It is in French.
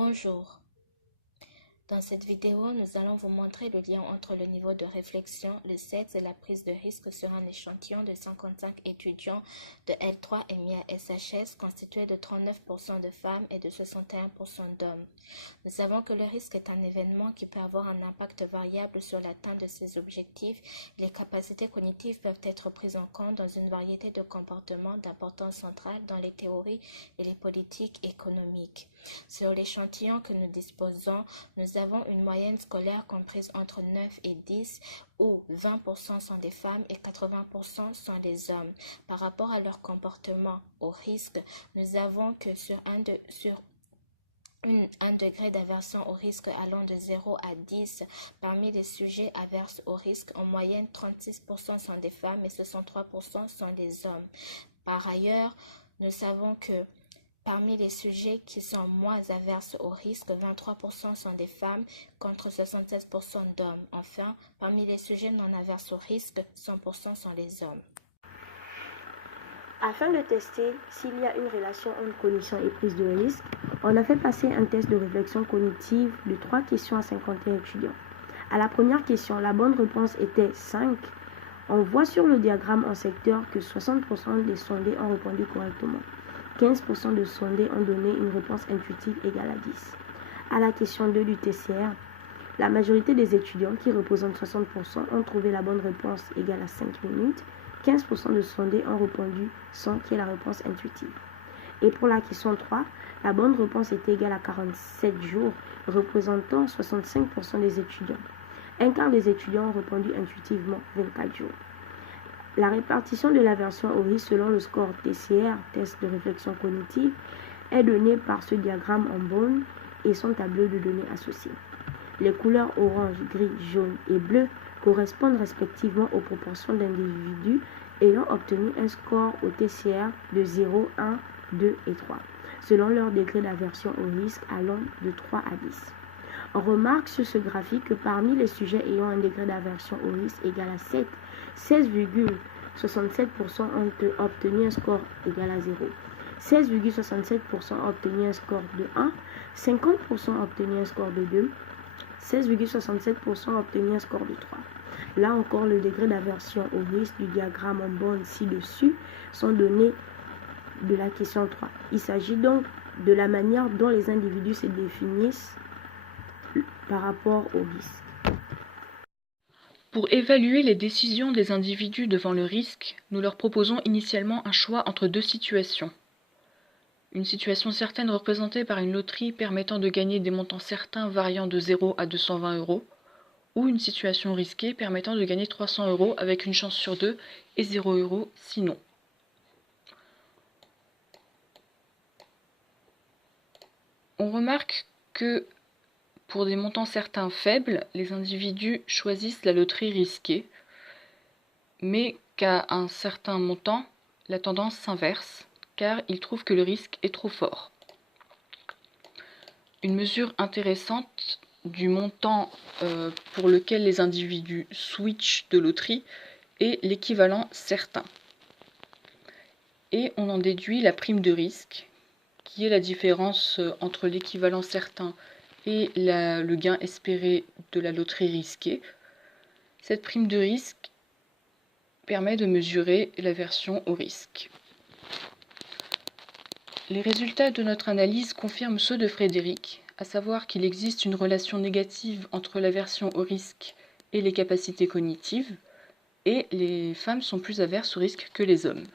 Bonjour. Dans cette vidéo, nous allons vous montrer le lien entre le niveau de réflexion, le sexe et la prise de risque sur un échantillon de 55 étudiants de L3 et MIA SHS constitué de 39% de femmes et de 61% d'hommes. Nous savons que le risque est un événement qui peut avoir un impact variable sur l'atteinte de ces objectifs. Les capacités cognitives peuvent être prises en compte dans une variété de comportements d'importance centrale dans les théories et les politiques économiques. Sur l'échantillon que nous disposons, nous avons une moyenne scolaire comprise entre 9 et 10, où 20% sont des femmes et 80% sont des hommes. Par rapport à leur comportement au risque, nous avons que sur un degré d'aversion au risque allant de 0 à 10, parmi les sujets averses au risque, en moyenne 36% sont des femmes et 63% sont des hommes. Par ailleurs, nous savons que parmi les sujets qui sont moins averses au risque, 23% sont des femmes contre 76% d'hommes. Enfin, parmi les sujets non averses au risque, 100% sont les hommes. Afin de tester s'il y a une relation entre cognition et prise de risque, on a fait passer un test de réflexion cognitive de 3 questions à 51 étudiants. À la première question, la bonne réponse était 5. On voit sur le diagramme en secteur que 60% des sondés ont répondu correctement. 15% de sondés ont donné une réponse intuitive égale à 10. À la question 2 du TCR, la majorité des étudiants, qui représentent 60%, ont trouvé la bonne réponse égale à 5 minutes. 15% de sondés ont répondu 100, qui est la réponse intuitive. Et pour la question 3, la bonne réponse était égale à 47 jours, représentant 65% des étudiants. Un quart des étudiants ont répondu intuitivement 24 jours. La répartition de l'aversion au risque selon le score TCR, test de réflexion cognitive, est donnée par ce diagramme en jaune et son tableau de données associé. Les couleurs orange, gris, jaune et bleu correspondent respectivement aux proportions d'individus ayant obtenu un score au TCR de 0, 1, 2 et 3, selon leur degré d'aversion au risque allant de 3 à 10. On remarque sur ce graphique que parmi les sujets ayant un degré d'aversion au risque égal à 7, 16,67% ont obtenu un score égal à 0. 16,67% ont obtenu un score de 1, 50% ont obtenu un score de 2, 16,67% ont obtenu un score de 3. Là encore, le degré d'aversion au risque du diagramme en borne ci-dessus sont données de la question 3. Il s'agit donc de la manière dont les individus se définissent par rapport au risque. Pour évaluer les décisions des individus devant le risque, nous leur proposons initialement un choix entre deux situations. Une situation certaine représentée par une loterie permettant de gagner des montants certains variant de 0 à 220 euros, ou une situation risquée permettant de gagner 300 euros avec une chance sur 2 et 0 euros sinon. On remarque que pour des montants certains faibles, les individus choisissent la loterie risquée, mais qu'à un certain montant, la tendance s'inverse, car ils trouvent que le risque est trop fort. Une mesure intéressante du montant pour lequel les individus switchent de loterie est l'équivalent certain. Et on en déduit la prime de risque, qui est la différence entre l'équivalent certain et le gain espéré de la loterie risquée. Cette prime de risque permet de mesurer l'aversion au risque. Les résultats de notre analyse confirment ceux de Frédéric, à savoir qu'il existe une relation négative entre l'aversion au risque et les capacités cognitives, et les femmes sont plus averses au risque que les hommes.